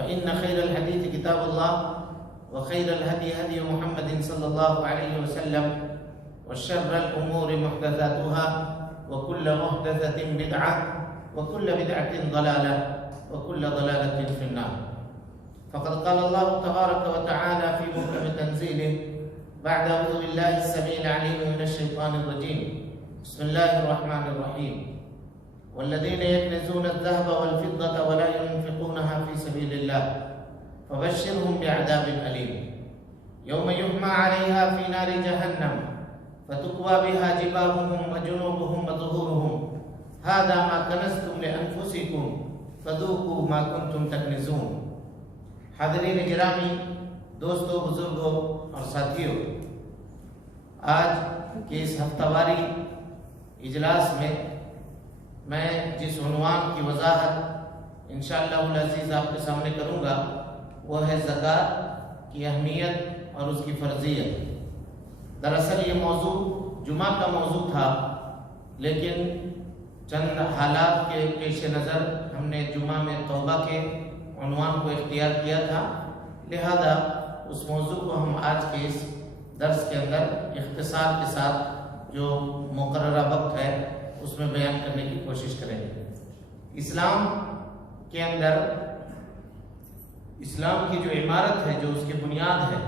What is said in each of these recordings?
فإن خير الحديث كتاب الله وخير الهدي هدي محمد صلى الله عليه وسلم وشر الأمور محدثاتها وكل محدثة بدعة وكل بدعة ضلالة وكل ضلالة في النار. فقد قال الله تبارك وتعالى في محكم تنزيله بعد أعوذ بالله السميع العليم من الشيطان الرجيم بسم الله الرحمن الرحيم والذين يكنزون الذهب والفضة ولا ينفقونها في سبيل الله فبشرهم بعذاب أليم يوم يحمى عليها في نار جهنم فتكوى بها جباههم وجنوبهم وظهورهم هذا ما كنزتم لأنفسكم فذوقوا ما كنتم تكنزون. حاضرین گرامی، دوستو، بزرگوں اور ساتھیوں، آج کے اس ہفتہ واری اجلاس میں جس عنوان کی وضاحت انشاءاللہ العزیز آپ کے سامنے کروں گا وہ ہے زکوٰۃ کی اہمیت اور اس کی فرضیت. دراصل یہ موضوع جمعہ کا موضوع تھا، لیکن چند حالات کے پیش نظر ہم نے جمعہ میں توبہ کے عنوان کو اختیار کیا تھا، لہذا اس موضوع کو ہم آج کے اس درس کے اندر اختصار کے ساتھ جو مقررہ وقت ہے اس میں بیان کرنے کی کوشش کریں گے. اسلام کے اندر اسلام کی جو عمارت ہے، جو اس کی بنیاد ہے،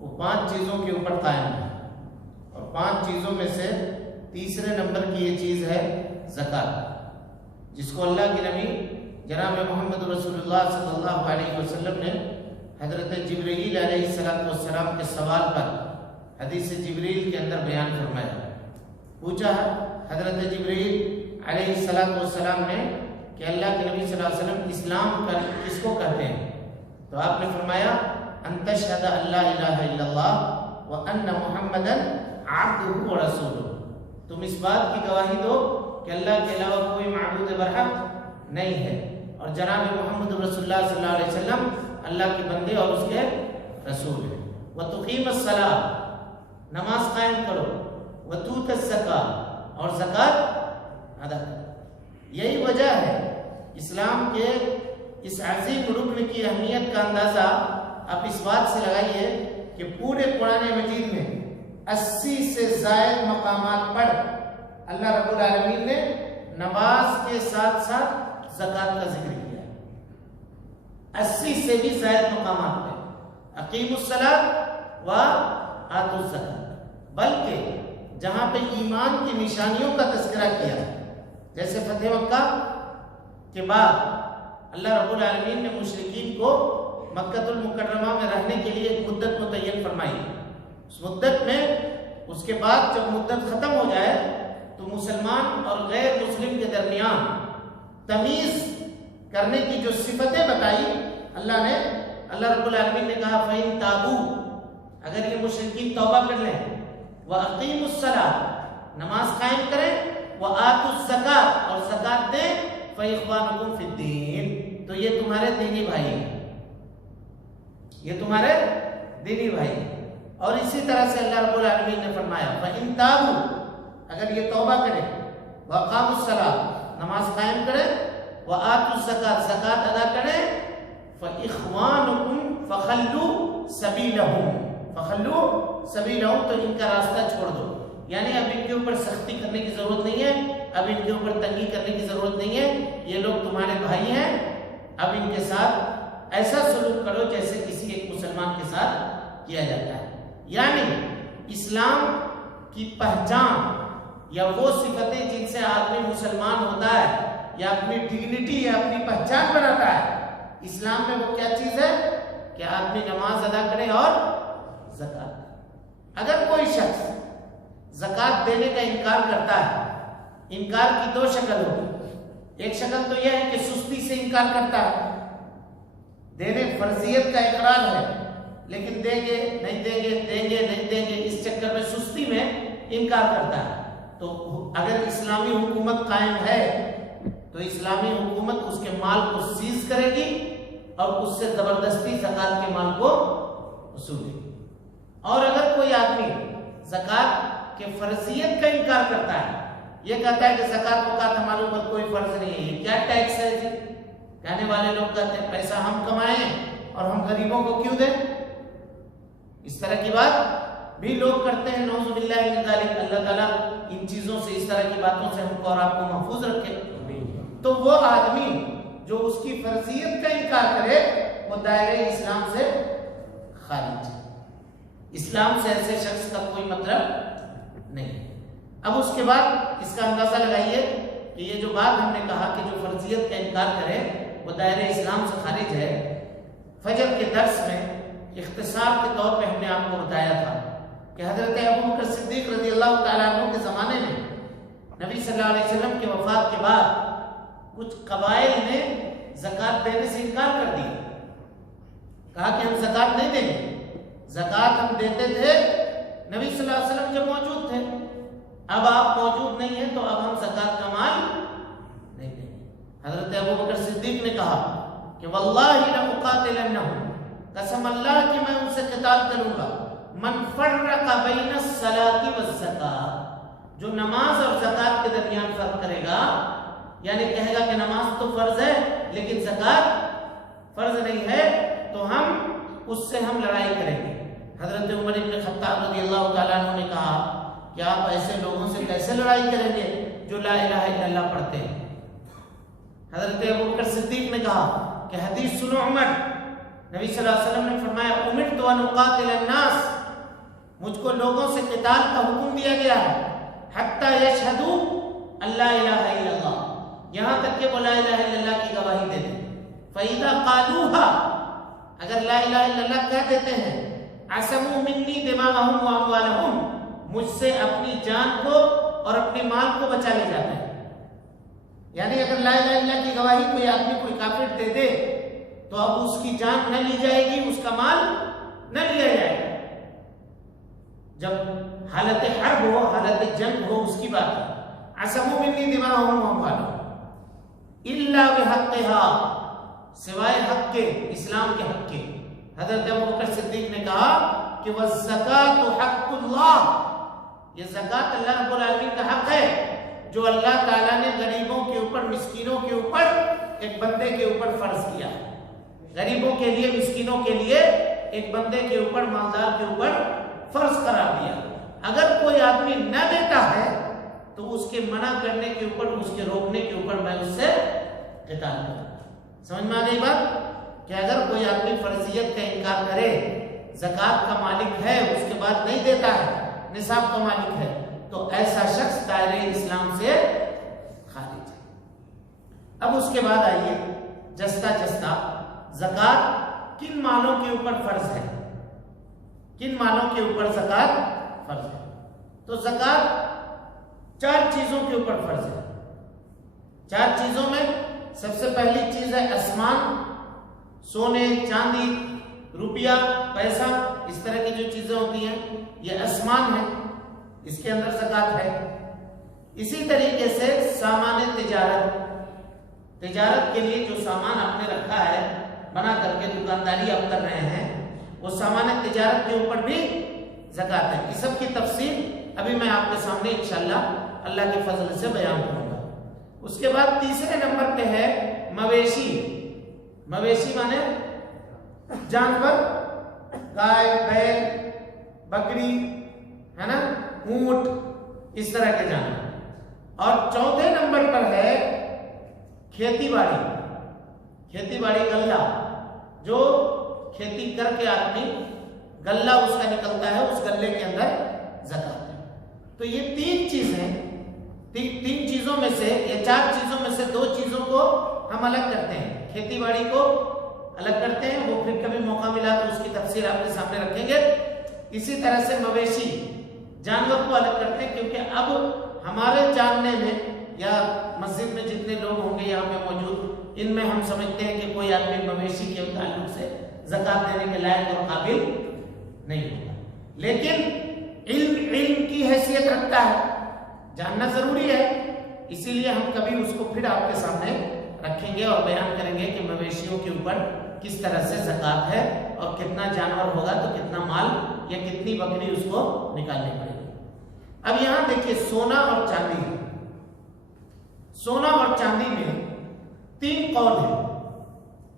وہ 5 چیزوں کے اوپر قائم ہے، اور 5 چیزوں میں سے تیسرے نمبر کی یہ چیز ہے زکوٰۃ، جس کو اللہ کے نبی جناب محمد رسول اللہ صلی اللہ علیہ وسلم نے حضرت جبرائیل علیہ السلام کے سوال پر حدیث جبریل کے اندر بیان فرمایا. پوچھا حضرت جبرائیل علیہ السلام نے کہ اللہ کے نبی صلی اللہ علیہ وسلم اسلام کس کو کہتے ہیں؟ تو آپ نے فرمایا ان تشہد ان لا الہ الا اللہ وان محمدا عبدہ ورسولہ، تم اس بات کی گواہی دو کہ اللہ کے علاوہ کوئی معبود برحق نہیں ہے اور جناب محمد رسول اللہ صلی اللہ علیہ وسلم اللہ کے بندے اور اس کے رسول ہیں. وتقیم الصلاۃ، نماز قائم کرو، وتؤتی الزکاۃ، اور زکوٰۃ ادا کرو. یہی وجہ ہے اسلام کے اس عظیم رکن کی اہمیت کا اندازہ آپ اس بات سے لگائیے کہ پورے قرآن مجید میں 80 سے زائد مقامات پر اللہ رب العالمین نے نماز کے ساتھ ساتھ زکوٰۃ کا ذکر کیا ہے. 80 سے بھی زائد مقامات پہ اقیموا الصلاۃ وآتوا الزکاۃ، بلکہ جہاں پہ ایمان کی نشانیوں کا تذکرہ کیا ہے، جیسے فتح مکہ کے بعد اللہ رب العالمین نے مشرکین کو مکہ المکرمہ میں رہنے کے لیے ایک مدت متعین فرمائی. اس مدت میں اس کے بعد جب مدت ختم ہو جائے تو مسلمان اور غیر مسلم کے درمیان تمیز کرنے کی جو صفتیں بتائی اللہ رب العالمین نے کہا فَإِن تَابُوا، اگر یہ مشرکین توبہ کر لیں، وَأَقِيمُوا الصَّلَاةَ، نماز قائم کریں، وَآتُوا الزَّكَاةَ، اور زکوٰۃ دیں، فَإِخْوَانُكُمْ فِي الدِّينِ، تو یہ تمہارے دینی بھائی ہیں، یہ تمہارے دینی بھائی ہیں. اور اسی طرح سے اللہ رب العالمین نے فرمایا فَإِن تَابُوا، اگر یہ توبہ کریں، وَأَقَامُوا الصَّلَاةَ، نماز قائم کریں، وَآتُوا الزَّكَاةَ، زکوٰۃ ادا کریں، فَإِخْوَانُكُمْ فَخَلُّوا سَبِيلَهُمْ، تو ان کا راستہ چھوڑ دو. یعنی اب ان کے اوپر سختی کرنے کی ضرورت نہیں ہے، اب ان کے اوپر تنگی کرنے کی ضرورت نہیں ہے، یہ لوگ تمہارے بھائی ہیں، اب ان کے ساتھ ایسا سلوک کرو جیسے کسی ایک مسلمان کے ساتھ کیا جاتا ہے. یعنی اسلام کی پہچان یا وہ صفتیں جن سے آدمی مسلمان ہوتا ہے یا اپنی ڈگنیٹی یا اپنی پہچان بناتا ہے، اسلام میں وہ کیا چیز ہے کہ آدمی نماز ادا کرے اور زکوٰۃ. اگر کوئی شخص زکوٰۃ دینے کا انکار کرتا ہے، انکار کی 2 شکل ہوگی. ایک شکل تو یہ ہے کہ سستی سے انکار کرتا ہے، دینے فرضیت کا اقرار ہے لیکن دیں گے نہیں دیں گے، دیں گے نہیں دیں گے، اس چکر میں سستی میں انکار کرتا ہے. تو اگر اسلامی حکومت قائم ہے تو اسلامی حکومت اس کے مال کو سیز کرے گی اور اس سے زبردستی زکوٰۃ کے مال کو وصولے گی. اور اگر کوئی آدمی زکوٰۃ کے فرضیت کا انکار کرتا ہے، یہ کہتا ہے کہ زکوٰۃ وقات ہمارے اوپر کوئی فرض نہیں ہے، یہ کیا ٹیکس ہے جی، کہنے والے لوگ کہتے ہیں پیسہ ہم کمائیں اور ہم غریبوں کو کیوں دیں؟ اس طرح کی بات بھی لوگ کرتے ہیں، نعوذ باللہ من ذالک۔ اللہ تعالیٰ ان چیزوں سے، اس طرح کی باتوں سے ہم کو اور آپ کو محفوظ رکھے۔ تو وہ آدمی جو اس کی فرضیت کا انکار کرے وہ دائرہ اسلام سے خارج ہے، اسلام سے ایسے شخص کا کوئی مطلب نہیں۔ اب اس کے بعد اس کا اندازہ لگائیے کہ یہ جو بات ہم نے کہا کہ جو فرضیت کا انکار کرے وہ دائرہ اسلام سے خارج ہے، فجر کے درس میں اختصار کے طور پہ ہم نے آپ کو بتایا تھا کہ حضرت ابوبکر صدیق رضی اللہ تعالیٰ عنہ کے زمانے میں نبی صلی اللہ علیہ وسلم کی وفات کے بعد کچھ قبائل نے زکوٰۃ دینے سے انکار کر دیا، کہا کہ ہم زکوٰۃ نہیں دیں گے، زکوٰۃ ہم دیتے تھے نبی صلی اللہ علیہ وسلم جب موجود تھے، اب آپ موجود نہیں ہیں تو اب ہم زکوٰۃ کا مال نہیں دیں گے۔ حضرت ابوبکر صدیق نے کہا کہ واللہ لأقاتلنہم، قسم اللہ کہ میں ان سے قتال کروں گا، من فرق بین الصلاۃ والزکاۃ، جو نماز اور زکوٰۃ کے درمیان فرق کرے گا، یعنی کہے گا کہ نماز تو فرض ہے لیکن زکوٰۃ فرض نہیں ہے، تو ہم اس سے ہم لڑائی کریں گے۔ حضرت عمر بن خطاب رضی اللہ تعالیٰ عنہ نے کہا کہ آپ ایسے لوگوں سے کیسے لڑائی کریں گے جو لا الہ الا اللہ پڑھتے ہیں؟ حضرت ابوبکر صدیق نے کہا کہ حدیث سنو عمر، نبی صلی اللہ علیہ وسلم نے فرمایا امرت ان اقاتل الناس، مجھ کو لوگوں سے قتال کا حکم دیا گیا ہے، حتی یشہدوا ان لا الہ الا اللہ، یہاں تک کہ وہ لا الہ الا اللہ کی گواہی دے دیں۔ فَإِذَا قَالُوهَا، اگر لا الہ الا اللہ کہہ دیتے ہیں، عَصَمُوا مِنِّي دِمَاءَهُمْ وَأَمْوَالَهُمْ، مجھ سے اپنی جان کو اور اپنے مال کو بچا لے جاتے ہیں۔ یعنی اگر لا الہ الا اللہ کی گواہی کوئی آدمی کوئی کافر دے دے تو اب اس کی جان نہ لی جائے گی، اس کا مال نہ لیا جائے گا۔ جب حالت حرب ہو، حالت جنگ ہو، اس کی بات ہے۔ عَصَمُوا مِنِّي دِمَاءَهُمْ وَأَمْوَالَهُمْ إِلَّا بِحَقِّهَا، سوائے حق کے، اسلام کے حق کے۔ حضرت ابوبکر صدیق نے کہا کہ وَالزَّكَاةُ حَقُّ اللَّهِ، یہ زکوٰۃ اللہ رب العالمین کا حق ہے جو اللہ تعالیٰ نے غریبوں کے اوپر، مسکینوں کے اوپر، ایک بندے کے اوپر فرض کیا۔ غریبوں کے لیے، مسکینوں کے لیے ایک بندے کے اوپر، مالدار کے اوپر فرض قرار دیا۔ اگر کوئی آدمی نہ دیتا ہے تو اس کے منع کرنے کے اوپر، اس کے روکنے کے اوپر میں اس سے قتال کروں۔ سمجھ میں آ گئی بات کہ اگر کوئی آدمی فرضیت کا انکار کرے، زکوٰۃ کا مالک ہے، اس کے بعد نہیں دیتا ہے، نصاب کا مالک ہے، تو ایسا شخص دائرہ اسلام سے خارج ہے۔ اب اس کے بعد آئیے جستا جستا زکوٰۃ کن مالوں کے اوپر فرض ہے، کن مالوں کے اوپر زکوٰۃ فرض ہے؟ تو زکوٰۃ 4 چیزوں کے اوپر فرض ہے۔ 4 چیزوں میں سب سے پہلی چیز ہے اسمان، سونے، چاندی، روپیہ، پیسہ، اس طرح کی جو چیزیں ہوتی ہیں یہ اسمان ہے، اس کے اندر زکوٰۃ ہے۔ اسی طریقے سے سامان تجارت، تجارت کے لیے جو سامان آپ نے رکھا ہے بنا کر کے، دکانداری آپ کر رہے ہیں، وہ سامان تجارت کے اوپر بھی زکوٰۃ ہے۔ اس سب کی تفصیل ابھی میں آپ کے سامنے انشاءاللہ اللہ کے فضل سے بیان کروں گا۔ اس کے بعد تیسرے نمبر پہ ہے مویشی۔ مویشی مانے جانور، گائے، بیل، بکری، ہے نا، اونٹ، اس طرح کے جانور۔ اور چوتھے نمبر پر ہے کھیتی باڑی، کھیتی باڑی، غلہ، جو کھیتی کر کے آدمی غلہ اس کا نکلتا ہے، اس غلے کے اندر زکوٰۃ ہے۔ تو یہ 3 چیزیں، 3 چیزوں میں سے، یا 4 چیزوں میں سے 2 چیزوں کو ہم الگ کرتے ہیں۔ کھیتی باڑی کو الگ کرتے ہیں، وہ پھر کبھی موقع ملا تو اس کی تفصیل آپ کے سامنے رکھیں گے۔ اسی طرح سے مویشی، جانور کو الگ کرتے ہیں، کیونکہ اب ہمارے جاننے میں یا مسجد میں جتنے لوگ ہوں گے یہاں پہ موجود، ان میں ہم سمجھتے ہیں کہ کوئی آدمی مویشی کے تعلق سے زکوٰۃ دینے کے لائق اور قابل نہیں ہوگا، لیکن علم کی حیثیت رکھتا ہے، جاننا ضروری ہے، اسی لیے ہم کبھی اس کو پھر آپ کے سامنے رکھیں گے اور بیان کریں گے کہ مویشیوں کے اوپر کس طرح سے زکوٰۃ ہے اور کتنا جانور ہوگا تو کتنا مال یا کتنی بکری اس کو نکالنی پڑے گی۔ اب یہاں دیکھیے سونا اور چاندی، سونا اور چاندی میں 3 قول ہیں۔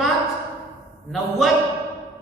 5, 90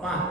5।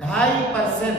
2.5%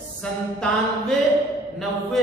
97, 90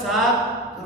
7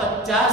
50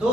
2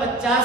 50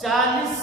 40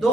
2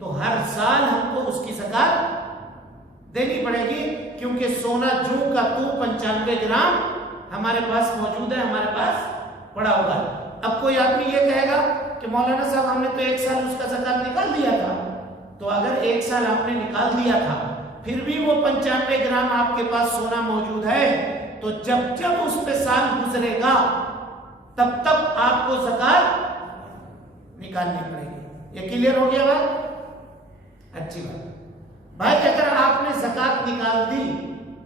تو ہر سال ہم کو اس کی زکات دینی پڑے گی، کیونکہ سونا جوں کا تو 95 گرام ہمارے پاس موجود ہے، ہمارے پاس پڑا ہوگا۔ اب کوئی آدمی یہ کہے گا کہ مولانا صاحب ہم نے تو 1 سال اس کا زکات نکال دیا تھا، تو اگر 1 سال آپ نے نکال دیا تھا پھر بھی وہ 95 گرام آپ کے پاس سونا موجود ہے، تو جب جب اس پہ سال گزرے گا تب تب آپ کو زکات نکالنی پڑے گی۔ یہ کلیئر ہو گیا بات؟ اچھی بات بھائی، اگر آپ نے زکات نکال دی،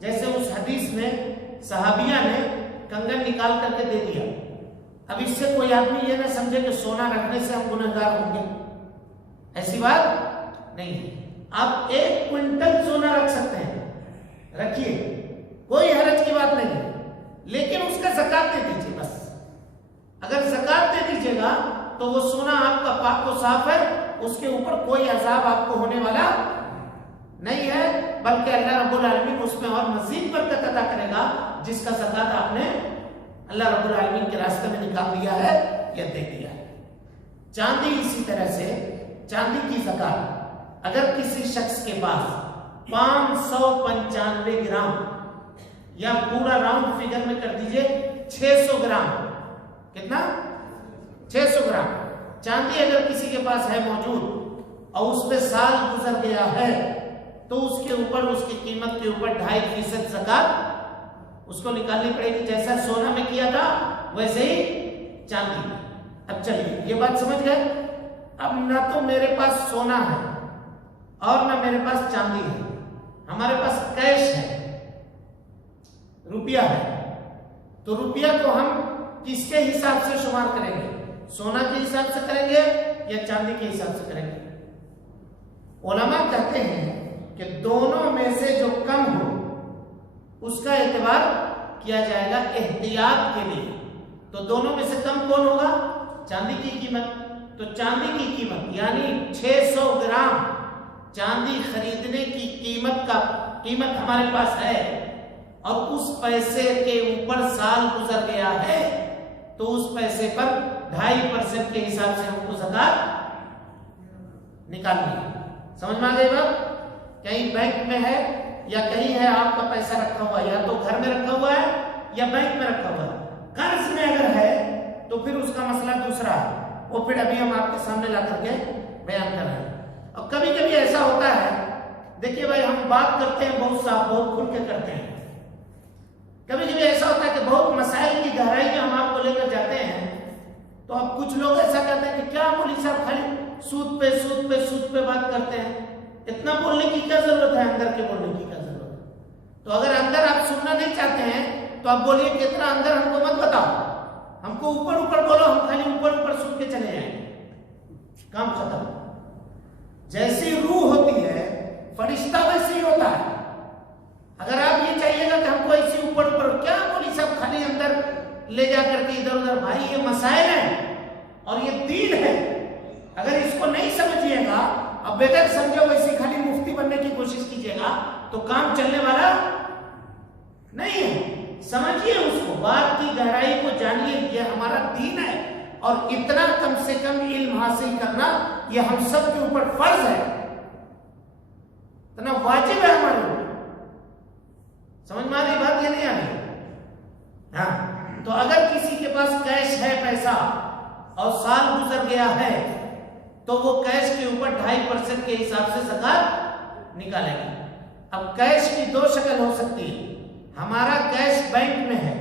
جیسے اس حدیث میں صحابیہ نے کنگن نکال کر کے دے دیا، اب اس سے کوئی آدمی یہ نہ سمجھے کہ سونا رکھنے سے ہم گنہگار ہوں گے، ایسی بات نہیں ہے۔ آپ 1 کوئنٹل سونا رکھ سکتے ہیں، رکھیے، کوئی حرج کی بات نہیں ہے، لیکن اس کا زکات دے دیجیے بس۔ اگر زکات دے دیجیے گا تو وہ سونا آپ کا پاک و صاف ہے، اس کے اوپر کوئی عذاب آپ کو ہونے والا نہیں ہے، بلکہ اللہ رب العالمین اس میں اور مزید برکت عطا کرے گا، جس کا زکات آپ نے اللہ رب العالمین کے راستے میں نکال دیا ہے یا دے دیا ہے۔ چاندی اسی طرح سے، چاندی کی زکات اگر کسی شخص کے پاس 595 گرام یا پورا راؤنڈ فگر میں کر دیجئے 600 گرام، کتنا؟ 600 گرام چاندی اگر کسی کے پاس ہے موجود اور اس پہ سال گزر گیا ہے، تو اس کے اوپر، اس کی قیمت کے اوپر 2.5% زکات اس کو نکالنی پڑے گی، جیسا سونا میں کیا تھا ویسے ہی چاندی میں۔ اب چلیے یہ بات سمجھ گئے؟ اب نہ تو میرے پاس سونا ہے اور نہ میرے پاس چاندی ہے، ہمارے پاس کیش ہے، روپیہ ہے، تو روپیہ کو ہم کس کے حساب سے شمار کریں گے؟ سونا کے حساب سے کریں گے یا چاندی کے حساب سے کریں گے؟ علماء کہتے ہیں کہ دونوں میں سے جو کم ہو اس کا اعتبار کیا جائے گا احتیاط کے لیے۔ تو دونوں میں سے کم کون ہوگا؟ چاندی کی قیمت۔ تو چاندی کی قیمت یعنی 600 گرام چاندی خریدنے کی قیمت ہمارے پاس ہے، اور اس پیسے کے اوپر سال گزر گیا ہے، تو اس پیسے پر 2.5% کے حساب سے ہم کو زکات نکالنی ہے۔ سمجھ میں آ گئی بات؟ کہیں بینک میں ہے یا کہیں ہے آپ کا پیسہ رکھا ہوا، یا تو گھر میں رکھا ہوا ہے یا بینک میں رکھا ہوا ہے۔ قرض میں اگر ہے تو پھر اس کا مسئلہ دوسرا ہے، وہ پھر ابھی ہم آپ کے سامنے لا کر کے بیان کر رہے ہیں۔ اور کبھی کبھی ایسا ہوتا ہے، دیکھیے بھائی ہم بات کرتے ہیں بہت صاف، بہت کھل کے کرتے ہیں، کبھی کبھی ایسا ہوتا ہے کہ بہت مسائل کی گہرائی میں ہم آپ کو لے کر جاتے ہیں، تو اب کچھ لوگ ایسا کہتے ہیں کہ کیا مولوی صاحب خالی سود پہ سود پہ سود پہ بات کرتے ہیں، اتنا بولنے کی کیا ضرورت ہے، اندر کے بولنے کی کیا ضرورت ہے؟ تو اگر اندر آپ سننا نہیں چاہتے ہیں تو آپ بولیے کہ اتنا اندر ہم کو مت بتاؤ، ہم کو اوپر اوپر بولو، ہم خالی اوپر اوپر سن کے چلے جائیں، کام ختم۔ جیسی روح ہوتی ہے فرشتہ ویسے ہی ہوتا ہے۔ اگر آپ یہ چاہیے گا کہ ہم کو ایسی اوپر اوپر، کیا مولوی صاحب خالی اندر لے جا کر کے ادھر ادھر، بھائی یہ مسائل ہیں اور یہ دین ہے، اگر اس کو نہیں سمجھیے گا، اب بغیر سمجھو ویسے خالی مفتی بننے کی کوشش کیجیے گا تو کام چلنے والا نہیں ہے۔ سمجھیے اس کو، بات کی گہرائی کو جانیے، یہ ہمارا دین ہے، اور اتنا کم سے کم علم حاصل کرنا یہ ہم سب کے اوپر فرض ہے، اتنا واجب ہے ہمارے اوپر۔ سمجھ میں آ رہی بات یا نہیں آ رہی؟ ہاں، تو اگر کسی کے پاس کیش ہے پیسہ اور سال گزر گیا ہے تو وہ کیش کے اوپر 2.5% کے حساب سے زکات نکالے گا۔ اب کیش کی 2 شکل ہو سکتی ہے، ہمارا کیش بینک میں ہے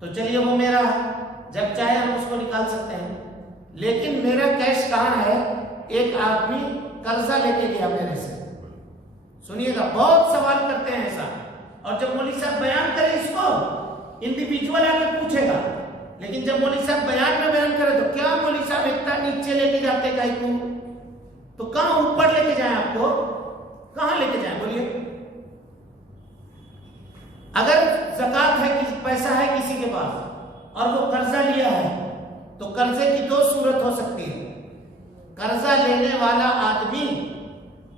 تو چلیے وہ میرا ہے، جب چاہے ہم اس کو نکال سکتے ہیں، لیکن میرا کیش کہاں ہے؟ ایک آدمی قرضہ لے کے گیا میرے سے، سنیے گا بہت سوال کرتے ہیں ایسا، اور جب مولوی صاحب بیان کرے اس کو انڈیویجول آ کے پوچھے گا، لیکن جب مولوی صاحب بیان میں بیان کرے تو کیا مولوی صاحب اتنا نیچے لے کے جاتے گا کو، تو کہاں اوپر لے کے جائیں؟ آپ کو کہاں لے کے جائیں بولیے؟ اگر زکات ہے، پیسہ ہے کسی کے پاس اور وہ قرضہ لیا ہے، تو قرضے کی 2 صورت ہو سکتی ہے۔ قرضہ لینے والا آدمی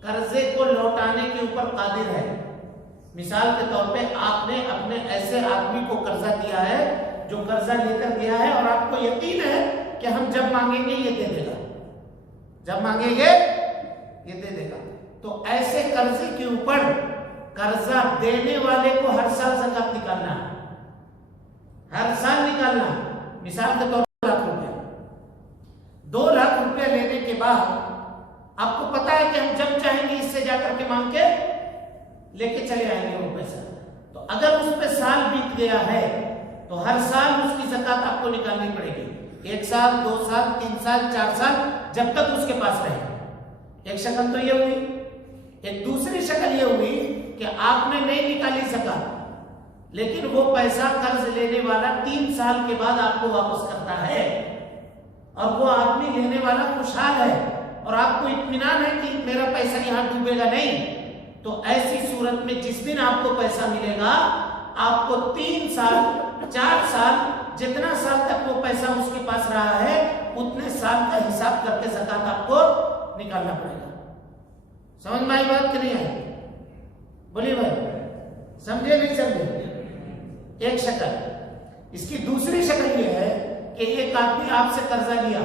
قرضے کو لوٹانے کے اوپر قادر ہے، مثال کے طور پہ آپ نے اپنے ایسے آدمی کو قرضہ دیا ہے جو قرضہ لے کر گیا ہے، اور آپ کو یقین ہے کہ ہم جب مانگیں گے یہ دے دے گا، جب مانگیں گے یہ دے دے گا. تو ایسے قرضے کے اوپر قرضہ دینے والے کو ہر سال زکات نکالنا ہے، ہر سال نکالنا. مثال کے طور پر 2 لاکھ روپے، 2 لاکھ روپے لینے کے بعد آپ کو پتا ہے کہ ہم جب چاہیں گے اس سے جا کر کے مانگ کے لے کے چلے آئیں گے وہ پیسہ. تو اگر اس پہ سال بیت گیا ہے تو ہر سال اس کی زکات آپ کو نکالنی پڑے گی. 1 سال 2 سال 3 سال 4 سال جب تک اس کے پاس رہے. ایک شکل تو یہ ہوئی. ایک دوسری شکل یہ ہوئی کہ آپ نے نہیں نکالی زکات، لیکن وہ پیسہ قرض لینے والا 3 سال کے بعد آپ کو واپس کرتا ہے، اور وہ آدمی لینے والا خوشحال ہے اور آپ کو اطمینان ہے کہ میرا پیسہ یہاں ڈوبے گا نہیں. تو ایسی صورت میں جس دن آپ کو پیسہ ملے گا، آپ کو 3 سال 4 سال جتنا سال تک وہ پیسہ اس کے پاس رہا ہے اتنے سال کا حساب کر کے زکات آپ کو نکالنا پڑے گا. سمجھ میں آئی بات کہ نہیں آئی؟ بولیے بھائی، سمجھے نہیں سمجھے؟ ایک شکل. اس کی دوسری شکل یہ ہے کہ ایک آدمی آپ سے قرضہ لیا.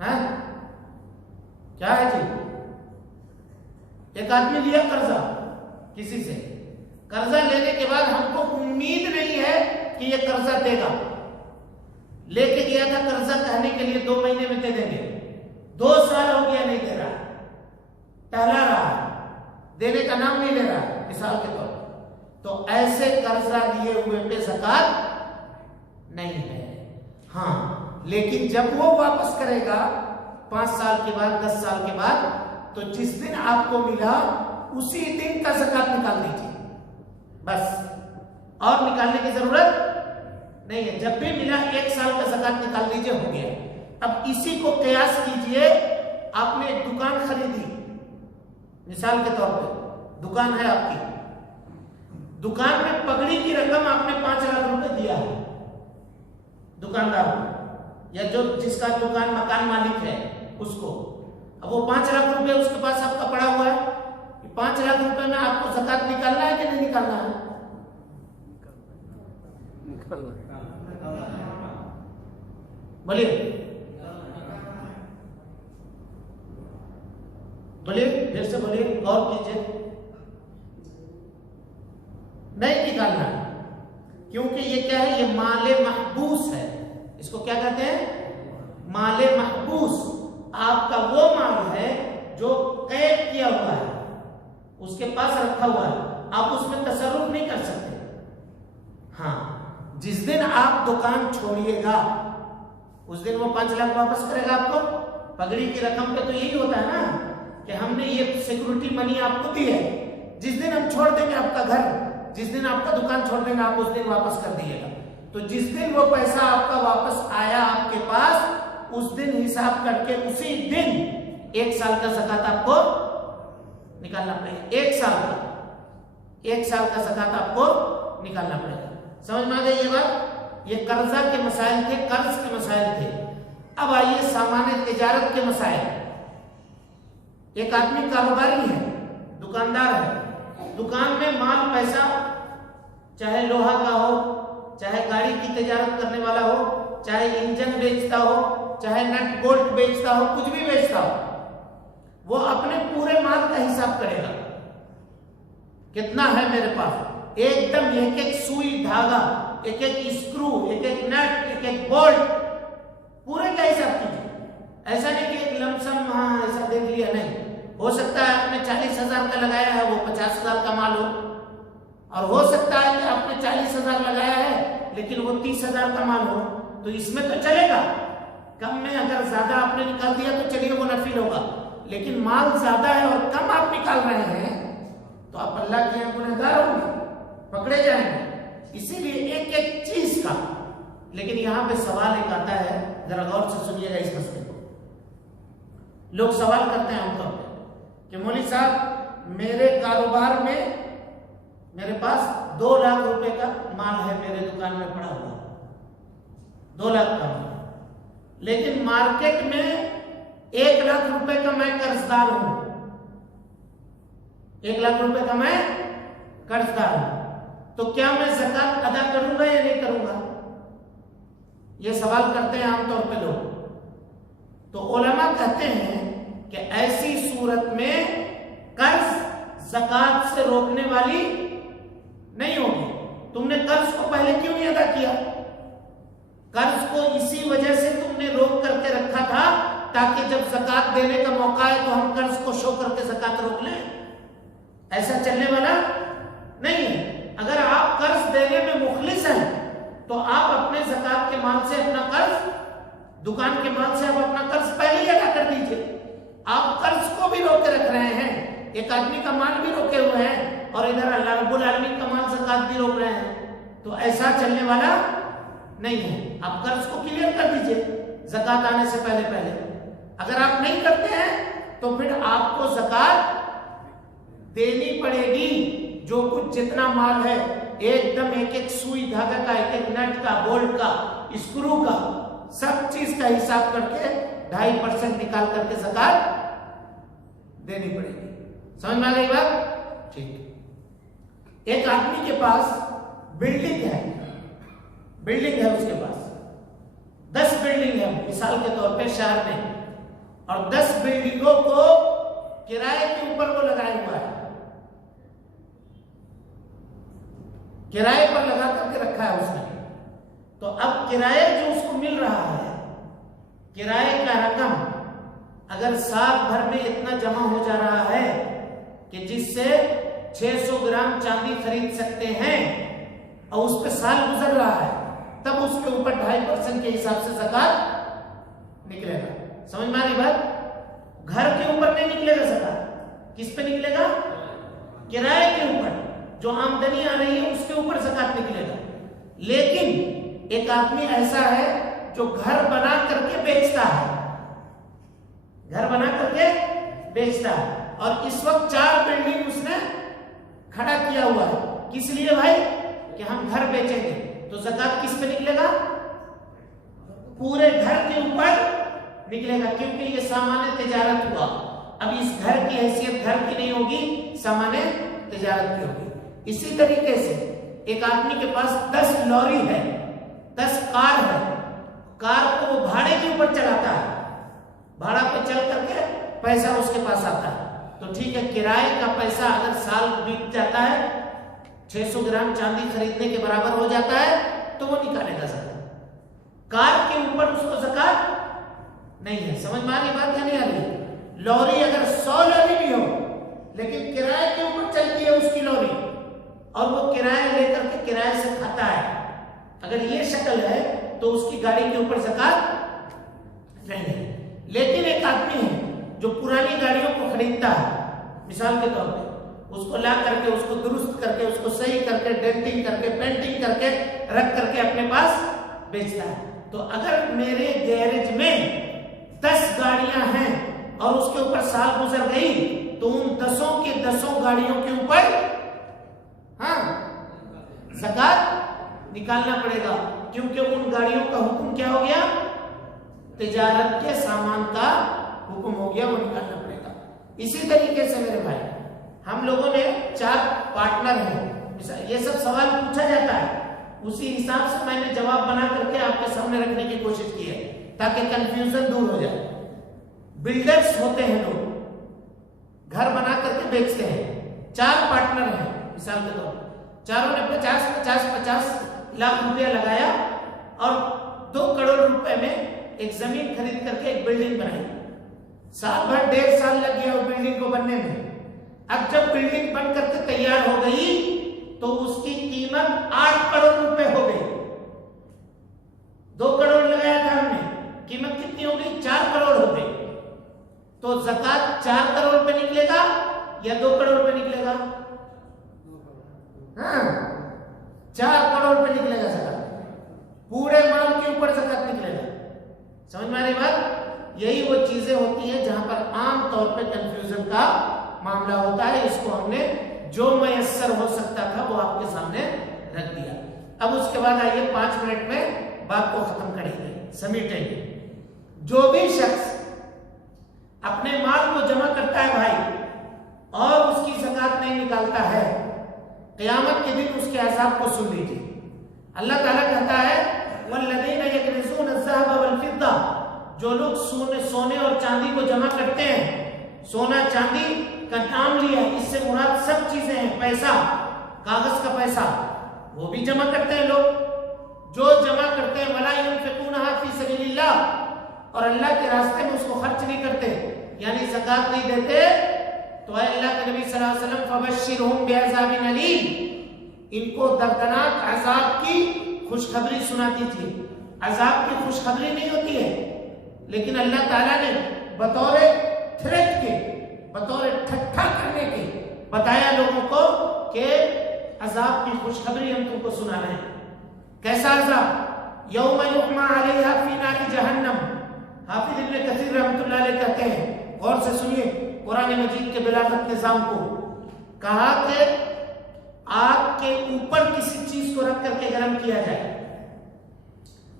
ہاں کیا ہے جی؟ ایک آدمی لیا قرضہ کسی سے. قرضہ لینے کے بعد ہم کو امید نہیں ہے کہ یہ قرضہ دے گا. لے کے گیا تھا قرضہ کہنے کے لیے 2 مہینے میں دے دیں گے. 2 سال ہو گیا نہیں دے رہا، ٹہلا رہا، دینے کا نام نہیں لے رہا مثال کے طور پر. تو ایسے قرضہ لیے ہوئے پہ زکات نہیں ہے. ہاں لیکن جب وہ واپس کرے گا 5 سال کے بعد 10 سال کے بعد، تو جس دن آپ کو ملا اسی دن کا زکات نکال دیجیے بس، اور نکالنے کی ضرورت نہیں ہے. جب بھی ملا 1 سال کا زکات نکال دیجیے، ہو گیا. اب اسی کو قیاس کیجئے. آپ نے ایک دکان خریدی، مثال کے طور پہ دکان ہے آپ کی. دکان میں پگڑی کی رقم آپ نے 5 لاکھ روپے دیا ہے دکاندار کو، یا جو جس کا دکان مکان مالک ہے اس کو. اب وہ 5 لاکھ روپے اس کے پاس آپ کا پڑا ہوا ہے. 5 لاکھ روپے میں آپ کو زکات نکالنا ہے کہ نہیں نکالنا ہے؟ بولیے بولیے پھر سے بولیے، غور کیجیے. نہیں نکالنا ہے کیونکہ یہ کیا ہے؟ یہ مال محبوس ہے. اس کو کیا کہتے ہیں؟ مال محبوس. آپ کا وہ مال ہے جو قید کیا ہوا ہے، اس کے پاس رکھا ہوا ہے، آپ اس میں تصرف نہیں کر سکتے. ہاں جس دن آپ دکان چھوڑیے گا اس دن وہ 5 لاکھ واپس کرے گا آپ کو. پگڑی کی رقم پہ تو یہی ہوتا ہے نا کہ ہم نے یہ سیکورٹی منی آپ کو دی ہے. جس دن ہم چھوڑ دیں گے آپ کا گھر، جس دن آپ کا دکان چھوڑ دیں گے، آپ اس دن واپس کر دیے گا. تو جس دن وہ پیسہ آپ کا واپس آیا آپ کے پاس، اس دن حساب کر کے اسی دن 1 سال کا زکات آپ کو نکالنا پڑے گا. 1 سال کا زکات آپ کو نکالنا پڑے گا. سمجھ میں آ گئی یہ بات؟ یہ قرضہ کے مسائل تھے، قرض کے مسائل تھے. اب آئیے سامان تجارت کے مسائل. ایک آدمی کاروباری ہے، دکاندار ہے، دکان میں مال پیسہ چاہے لوہا کا ہو، چاہے گاڑی کی تجارت کرنے والا ہو، چاہے انجن بیچتا ہو، چاہے نٹ بولٹ بیچتا ہو، کچھ بھی بیچتا ہو، وہ اپنے پورے مال کا حساب کرے گا. کتنا ہے میرے پاس؟ ایک دم ایک سوئی دھاگا، ایک اسکرو، ایک نٹ، ایک بولٹ، پورے کا حساب کیجیے. ایسا نہیں کہ ایک لمسم ہاں ایسا دیکھ لیا، نہیں. ہو سکتا ہے آپ نے 40,000 کا لگایا ہے، وہ 50,000 کا مال ہو، اور ہو سکتا ہے کہ آپ نے 40,000 لگایا ہے لیکن وہ 30,000 کا مال ہو. تو اس میں تو چلے گا. کم میں اگر زیادہ آپ نے نکال دیا تو چلیے وہ نفل ہوگا، لیکن مال زیادہ ہے اور کم آپ نکال رہے ہیں تو آپ اللہ کے یہاں گنہگار ہوں گے، پکڑے جائیں گے. اسی لیے ایک چیز کا. لیکن یہاں پہ سوال ایک آتا ہے، ذرا غور سے سنیے گا اس مسئلے کو. لوگ سوال کرتے ہیں عام طور پہ کہ مولوی صاحب میرے کاروبار میں میرے پاس 2 لاکھ روپے کا مال ہے، میرے دکان میں پڑا ہوا 2 لاکھ کا مال، لیکن مارکیٹ میں 1 لاکھ روپے کا میں قرض دار ہوں. 1 لاکھ روپے کا میں قرض دار ہوں، تو کیا میں زکات ادا کروں گا یا نہیں کروں گا؟ یہ سوال کرتے ہیں عام طور پہ لوگ. تو علماء کہتے ہیں کہ ایسی صورت میں قرض زکات سے روکنے والی نہیں ہوگی. تم نے قرض کو پہلے کیوں نہیں ادا کیا؟ قرض کو اسی وجہ سے تم نے روک کر کے رکھا تھا تاکہ جب زکات دینے کا موقع ہے تو ہم قرض کو شو کر کے زکات روک لیں. ایسا چلنے والا نہیں ہے. اگر آپ قرض دینے میں مخلص ہیں تو آپ اپنے زکات کے مال سے اپنا قرض، دکان کے مال سے آپ اپنا قرض پہلے ہی ادا کر دیجئے. آپ قرض کو بھی روک کے رکھ رہے ہیں، ایک آدمی کا مال بھی روکے ہوئے ہیں اور ادھر اللہ رب العالمین کا مال زکات بھی روک رہے ہیں. تو ایسا چلنے والا نہیں ہے. آپ قرض کو کلیئر کر دیجئے زکات آنے سے پہلے. اگر آپ نہیں کرتے ہیں تو پھر آپ کو زکات دینی پڑے گی. جو کچھ جتنا مال ہے ایک دم، ایک سوئی دھاگا کا، ایک نٹ کا، بولٹ کا، اسکرو کا، سب چیز کا حساب کر کے 2.5% نکال کر کے زکات دینی پڑے گی. سمجھ میں آ گئی بات؟ ٹھیک. ایک آدمی کے پاس بلڈنگ ہے اس کے پاس 10 بلڈنگ ہے مثال کے طور پہ شہر میں، اور 10 بلڈنگوں کو کرائے کے اوپر وہ لگائے ہوا ہے، کرائے پر لگا کر کے رکھا ہے اس نے. تو اب کرایہ جو اس کو مل رہا ہے، کرائے کا رقم اگر سال بھر میں اتنا جمع ہو جا رہا ہے کہ جس سے 600 گرام چاندی خرید سکتے ہیں اور اس پہ سال گزر رہا ہے، تب اس کے اوپر 2.5% کے حساب سے زکات نکلے گا. سمجھ میں آ رہی بات؟ گھر کے اوپر نہیں نکلے گا زکات. کس پہ نکلے گا؟ کرائے کے اوپر. جو آمدنی آ رہی ہے اس کے اوپر زکات نکلے گا. لیکن ایک آدمی ایسا ہے جو گھر بنا کر کے بیچتا ہے، اور اس وقت 4 بلڈنگ اس نے کھڑا کیا ہوا ہے. کس لیے بھائی؟ کہ ہم گھر بیچیں گے. تو زکات کس پہ نکلے گا؟ پورے گھر کے اوپر نکلے گا، کیونکہ یہ سامان تجارت ہوا. اب اس گھر کی حیثیت گھر کی نہیں ہوگی، سامان تجارت کی ہوگی. اسی طریقے سے ایک آدمی کے پاس 10 لوری ہے، 10 کار ہے، کار کو وہ بھاڑے کے اوپر چلاتا ہے، بھاڑا پہ چل کر کے پیسہ اس کے پاس آتا ہے. تو ٹھیک ہے، کرائے کا پیسہ اگر سال بیت جاتا ہے، 600 گرام چاندی خریدنے کے برابر ہو جاتا ہے تو وہ نکالے گا زکات. کار کے اوپر اس کو زکات نہیں ہے. سمجھ میں آ رہی بات یا نہیں آ رہی؟ لوری اگر 100 لوری بھی ہو لیکن کرائے کے اوپر چلتی ہے اس کی لوری، اور وہ کرایہ لے کر کے کرایہ سے کھاتا ہے، اگر یہ شکل ہے تو اس کی گاڑی کے اوپر زکات نہیں ہے. لیکن ایک آدمی ہے جو پرانی گاڑیوں کو خریدتا ہے، مثال کے طور پہ اس کو لا کر کے، اس کو درست کر کے، اس کو صحیح کر کے، ڈینٹنگ کر کے، پینٹنگ کر کے رکھ کر کے اپنے پاس بیچتا ہے. تو اگر میرے گیرج میں 10 گاڑیاں ہیں اور اس کے اوپر سال گزر گئی تو ان 10 کے 10 گاڑیوں کے اوپر زکات نکالنا پڑے گا، کیونکہ ان گاڑیوں کا حکم کیا ہو گیا؟ تجارت کے سامان کا حکم ہو گیا، وہ نکالنا پڑے گا. اسی طریقے سے میرے بھائی، ہم لوگوں نے 4 پارٹنر ہیں، یہ سب سوال پوچھا جاتا ہے، اسی حساب سے میں نے جواب بنا کر کے آپ کے سامنے رکھنے کی کوشش کی ہے تاکہ کنفیوژن دور ہو جائے. بلڈرز ہوتے ہیں لوگ، گھر بنا کر کے بیچتے ہیں. 4 پارٹنر ہیں مثال کے طور پر، چاروں نے 50 لاکھ روپیہ لگایا اور 2 کروڑ روپے میں ایک زمین خرید کر کے ایک بلڈنگ بنائی. سال بھر 1.5 سال لگ گیا وہ بلڈنگ کو بننے میں. اب جب بلڈنگ بن کر کے تیار ہو گئی تو اس کی قیمت 8 کروڑ روپے ہو گئی. 2 کروڑ لگایا تھا ہم نے، قیمت کتنی ہو گئی؟ 4 کروڑ ہو گئی. تو زکات 4 کروڑ پہ نکلے گا یا 2 کروڑ پہ نکلے گا؟ 4 کروڑ پہ نکلے گا زکات. پورے مال کے اوپر زکات نکلے گا. سمجھ میں آ رہی بات؟ یہی وہ چیزیں ہوتی ہیں جہاں پر عام طور پہ کنفیوژن کا معاملہ ہوتا ہے. اس کو ہم نے جو میسر ہو سکتا تھا وہ آپ کے سامنے رکھ دیا. اب اس کے بعد آئیے 5 منٹ میں بات کو ختم کریں گے، سمیٹیں گے. جو بھی شخص اپنے مال کو جمع کرتا ہے بھائی اور اس کی زکات نہیں نکالتا ہے، قیامت کے دن اس کے عذاب کو سن لیجیے. اللہ تعالیٰ کہتا ہے وَالَّذِينَ يَكْنِزُونَ الذَّهَبَ وَالْفِضَّةَ جو لوگ سونے اور چاندی کو جمع کرتے ہیں، سونا چاندی کا نام لیا، اس سے مراد سب چیزیں ہیں، پیسہ، کاغذ کا پیسہ وہ بھی جمع کرتے ہیں لوگ، جو جمع کرتے ہیں وَلَا يُنْفِقُونَهَا فِي سَبِيلِ اللَّهِ، اور اللہ کے راستے میں اس کو خرچ نہیں کرتے، یعنی زکات نہیں دیتے، تو اے اللہ کے نبی صلی اللہ علیہ وسلم فَبَشِّرْهُمْ بِعَذَابٍ أَلِيمٍ، ان کو دردناک عذاب کی خوشخبری سنا دیجیے۔ عذاب کی خوشخبری نہیں ہوتی ہے، لیکن اللہ تعالیٰ نے بطور تھریٹ کے، بطور ٹھٹھا کرنے کے بتایا لوگوں کو کہ عذاب کی خوشخبری ہم تم کو سنا رہے ہیں۔ کیسا عذاب؟ یوم یحمى علیہا فی نار جہنم۔ حافظ ابن کثیر رحمۃ اللہ علیہ کہتے ہیں، غور سے سنیے قرآن مجید کے بلاغت نظام کو، کہا کہ آگ کے اوپر کسی چیز کو رکھ کر کے گرم کیا جائے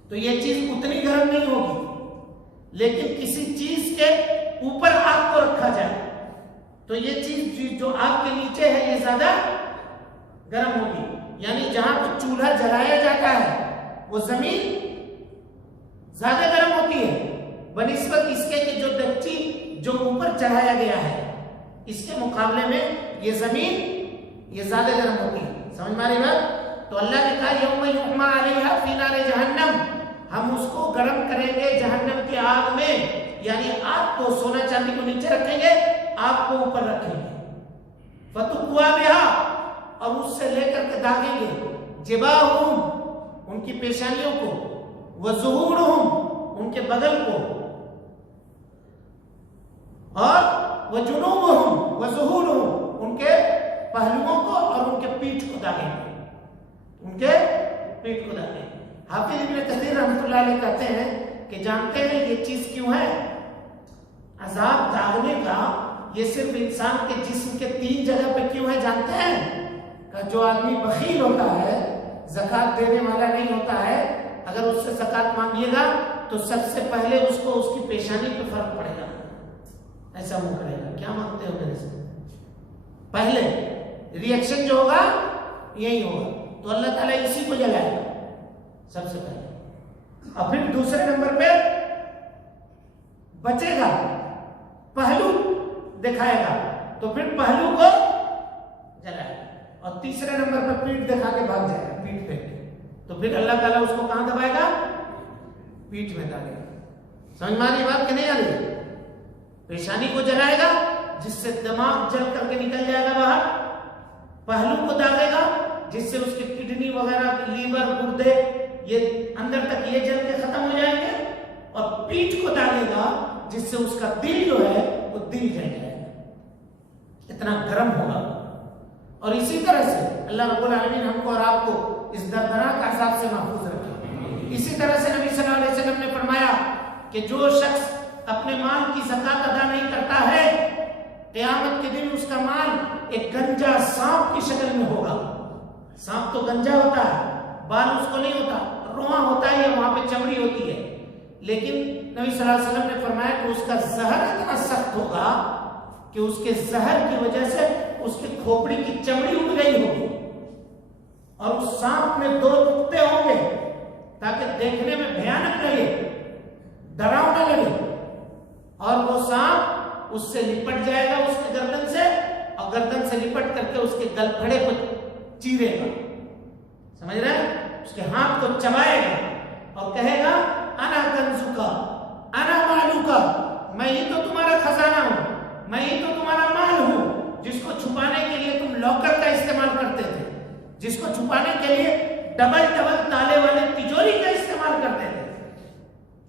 تو یہ چیز اتنی گرم نہیں ہوگی، لیکن کسی چیز کے اوپر آگ کو رکھا جائے تو یہ چیز جو آگ کے نیچے ہے یہ زیادہ گرم ہوگی، یعنی جہاں پہ چولہا جلایا جاتا ہے وہ زمین زیادہ گرم ہوتی ہے بنسبت اس کے کہ جو دکچی جو اوپر چڑھایا گیا ہے، اس کے مقابلے میں یہ زمین یہ زیادہ گرم ہوتی ہے۔ سمجھ میں آ رہی بات؟ تو اللہ نے کہا یوم یحمى علیہا فی نار جہنم، ہم اس کو گرم کریں گے جہنم کی آگ میں، یعنی آگ کو، سونا چاندی کو نیچے رکھیں گے، آگ کو اوپر رکھیں گے، فتقوا بها، اور اس سے لے کر کے داغیں گے، جباہم ان کی پیشانیوں کو، وظہورہم ان کے بدن کو، اور وجنوبہم وظہورہم ان کے پہلوؤں کو اور ان کے پیٹھ کو داغیں گے، ان کے پیٹھ کو داغیں گے۔ حافظ ابن کثیر رحمۃ اللہ علیہ کہتے ہیں کہ جانتے ہیں یہ چیز کیوں ہے؟ عذاب داغنے کا یہ صرف انسان کے جسم کے 3 جگہ پہ کیوں ہے جانتے ہیں؟ کہ جو آدمی بخیل ہوتا ہے، زکات دینے والا نہیں ہوتا ہے، اگر اس سے زکات مانگیے گا تو سب سے پہلے اس کو اس کی پیشانی پہ فرق پڑے گا، ایسا وہ کرے گا، کیا مانگتے ہو میرے سے؟ پہلے ریئیکشن جو ہوگا یہی ہوگا، تو اللہ تعالیٰ اسی کو جلائے گا سب سے پہلے، اور پھر دوسرے نمبر پہ بچے گا، پہلو دکھائے گا تو پھر پہلو کو جلائے گا، اور تیسرے نمبر پر پیٹھ دکھا کے بھاگ جائے گا، پیٹھ پہ، تو پھر اللہ تعالیٰ اس کو کہاں دبائے گا؟ پیٹھ میں دبائے گا۔ سمجھ میں آ رہی بات کہ نہیں آ رہی؟ پیشانی کو جلائے گا جس سے دماغ جل کر کے نکل جائے گا باہر، پہلو کو داغے گا جس سے اس کی کڈنی وغیرہ، لیور، گردے یہ اندر تک یہ جل کے ختم ہو جائیں گے، اور پیٹھ کو داغے گا جس سے اس کا دل جو ہے وہ دل جل جائے گا، اتنا گرم ہوگا۔ اور اسی طرح سے اللہ رب العالمین ہم کو اور آپ کو اس دردناک عذاب سے محفوظ رکھے۔ اسی طرح سے نبی صلی اللہ علیہ وسلم نے فرمایا کہ جو شخص اپنے مال کی زکات ادا نہیں کرتا ہے، قیامت کے دن اس کا مال ایک گنجا سانپ کی شکل میں ہوگا۔ سانپ تو گنجا ہوتا ہے، بال اس کو نہیں ہوتا، رواں ہوتا ہے یا وہاں پہ چمڑی ہوتی ہے، لیکن نبی صلی اللہ علیہ وسلم نے فرمایا کہ اس کا زہر اتنا سخت ہوگا کہ اس کے زہر کی وجہ سے اس کے کھوپڑی کی چمڑی اڑ گئی ہوگی، اور اس سانپ میں 2 نقطے ہوں گے تاکہ دیکھنے میں بھیانک لگے، ڈراؤنا لگے، اور وہ سانپ اس سے لپٹ جائے گا اس کے گردن سے، اور گردن سے لپٹ کر کے اس کے گل پھڑے کو چیرے گا، سمجھ رہے ہیں؟ اس کے ہاتھ کو چبائے گا اور کہے گا انا کنزکا انا مالوکا، میں ہی تو تمہارا خزانہ ہوں، میں ہی تو تمہارا مال ہوں، جس کو چھپانے کے لیے تم لاکر کا استعمال کرتے تھے، جس کو چھپانے کے لیے ڈبل تالے والے تجوری کا استعمال کرتے تھے،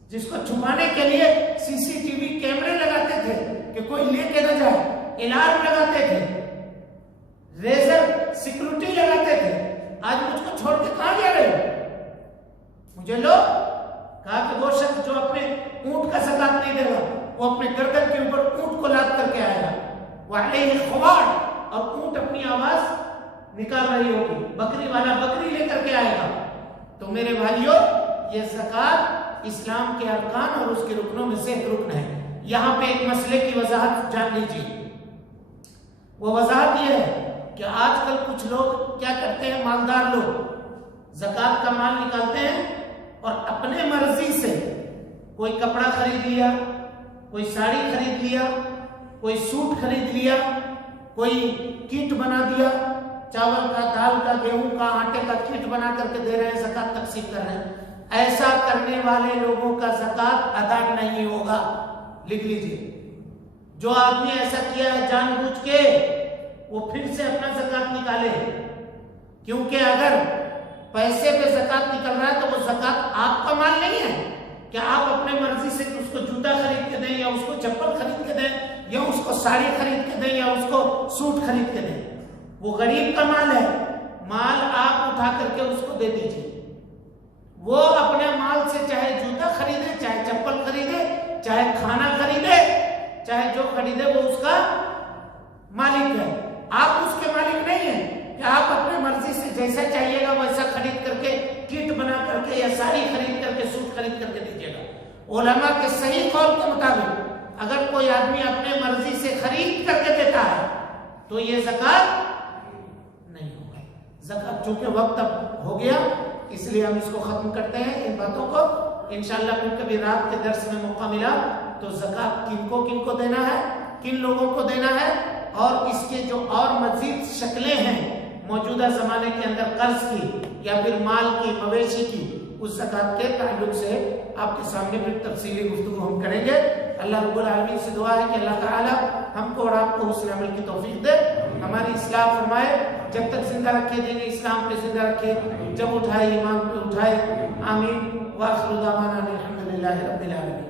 جس کو چھپانے کے لیے CCTV کیمرے لگاتے تھے کہ کوئی لے کے نہ جائے، الارم لگاتے تھے، ریزر سیکورٹی لگاتے تھے، آج مجھ کو چھوڑ کے کہاں جا رہے ہو؟ مجھے لو کہا کہ وہ شخص جو اپنے اونٹ کا زکات نہیں دے گا وہ اپنے گردن کے اوپر اونٹ کو لاد کر کے آئے گا، وعلیہ خوار، اور اونٹ اپنی آواز نکال رہی ہوگی، بکری والا بکری لے کر کے آئے گا۔ تو میرے بھائیوں، یہ زکات اسلام کے ارکان اور اس کے رکنوں میں سے ایک رکن ہے۔ یہاں پہ ایک مسئلے کی وضاحت جان لیجیے، وہ وضاحت یہ ہے کہ آج کل کچھ لوگ کیا کرتے ہیں، مالدار لوگ زکات کا مال نکالتے ہیں اور اپنے مرضی سے کوئی کپڑا خرید لیا، کوئی ساڑی خرید لیا، کوئی سوٹ خرید لیا، کوئی کٹ بنا دیا، چاول کا، دال کا، گیہوں کا، آٹے کا کٹ بنا کر کے دے رہے ہیں، زکوٰۃ تقسیم کر رہے ہیں، ایسا کرنے والے لوگوں کا زکوٰۃ ادا نہیں ہوگا. لکھ لیجیے، جو آدمی ایسا کیا ہے جان بوجھ کے، وہ پھر سے اپنا زکوٰۃ نکالے، کیونکہ اگر پیسے پہ زکوٰۃ نکل رہا ہے تو وہ زکوٰۃ آپ کا مال نہیں ہے کہ آپ اپنے مرضی سے اس کو جوتا خرید کے دیں، یا اس کو چپل خرید کے دیں، یا اس کو ساڑی خرید کے دیں، یا اس کو سوٹ خرید کے دیں. وہ غریب کا مال ہے، مال آپ اٹھا کر کے اس کو دے دیجیے. وہ اپنے مال سے چاہے جوتا خریدے، چاہے چپل خریدے، چاہے کھانا خریدے، چاہے جو خریدے، وہ اس کا مالک ہے. آپ اس کے مالک نہیں ہیں کہ آپ اپنے مرضی سے جیسا چاہیے گا ویسا خرید کر کے، کٹ بنا کر کے، یا ساڑی خرید کر کے، سوٹ خرید کر کے دیجیے گا. علماء کے صحیح قول کے مطابق اگر کوئی آدمی اپنے مرضی سے خرید کر کے دیتا ہے تو یہ زکوٰۃ نہیں ہوگا. زکوٰۃ چونکہ وقت اب ہو گیا، اس لیے ہم اس کو ختم کرتے ہیں. ان باتوں کو انشاءاللہ پھر کبھی رات کے درس میں موقع ملا تو زکوٰۃ کن کو دینا ہے، کن لوگوں کو دینا ہے، اور اس کے جو اور مزید شکلیں ہیں موجودہ زمانے کے اندر، قرض کی یا پھر مال کی، مویشی کی، اس زکوٰۃ کے تعلق سے آپ کے سامنے پھر تفصیلی گفتگو ہم کریں گے. اللہ رب العالمین سے دعا ہے کہ اللہ تعالی ہم کو اور آپ کو حسن عمل کی توفیق دے، ہماری اصلاح فرمائے، جب تک زندہ رکھے دین اسلام پہ زندہ رکھے، جب اٹھائے ایمان پہ اٹھائے. آمین. وآخر دعوانا الحمدللہ رب العالمین.